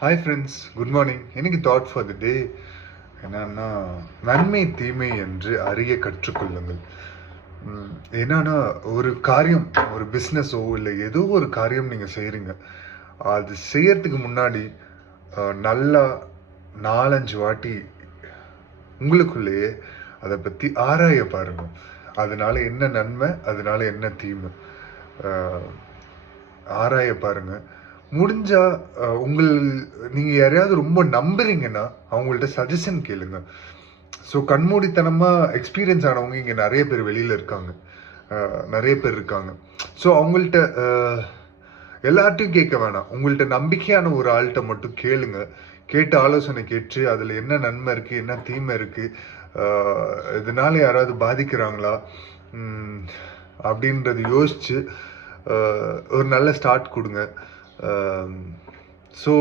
Hi friends, good morning. இன்னைக்கு thought for the டே என்னன்னா, நன்மை தீமை என்று அறிய கற்றுக்கொள்ளுங்கள். என்னன்னா, ஒரு காரியம், ஒரு பிஸ்னஸோ இல்லை ஏதோ ஒரு காரியம் நீங்கள் செய்கிறீங்க. அது செய்யறதுக்கு முன்னாடி நல்லா 4-5 வாட்டி உங்களுக்குள்ளேயே அதை பற்றி ஆராய பாருங்க. அதனால என்ன நன்மை, அதனால என்ன தீமை ஆராய பாருங்க. முடிஞ்சா நீங்க யாரையாவது ரொம்ப நம்புறீங்கன்னா அவங்கள்ட்ட சஜஷன் கேளுங்க. ஸோ கண்மூடித்தனமா எக்ஸ்பீரியன்ஸ் ஆனவங்க இங்க நிறைய பேர் வெளியில இருக்காங்க, நிறைய பேர் இருக்காங்க. ஸோ அவங்கள்ட்ட எல்லார்ட்டையும் கேட்க வேணாம். உங்கள்ட்ட நம்பிக்கையான ஒரு ஆள்கிட்ட மட்டும் கேளுங்க. கேட்டு ஆலோசனை கேட்டு அதுல என்ன நன்மை இருக்கு, என்ன தீமை இருக்கு, இதனால யாராவது பாதிக்கிறாங்களா அப்படின்றது யோசிச்சு ஒரு நல்ல ஸ்டார்ட் கொடுங்க. ஸோ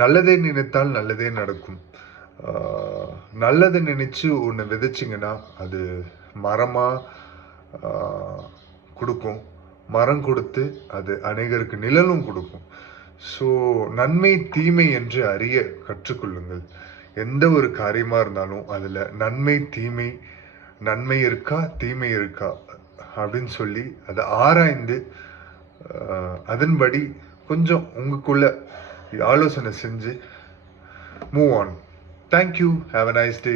நல்லதே நினைத்தால் நல்லதே நடக்கும். நல்லதை நினைச்சு ஒன்று விதைச்சிங்கன்னா அது மரமாக கொடுக்கும். மரம் கொடுத்து அது அநேகருக்கு நிழலும் கொடுக்கும். ஸோ நன்மை தீமை என்று அறிய கற்றுக்கொள்ளுங்கள். எந்த ஒரு காரியமாக இருந்தாலும் அதில் நன்மை தீமை, நன்மை இருக்கா தீமை இருக்கா அப்படின்னு சொல்லி அதை ஆராய்ந்து அதன்படி கொஞ்சம் உங்களுக்குள்ள ஆலோசனை செஞ்சு move on. Thank you. Have a nice day.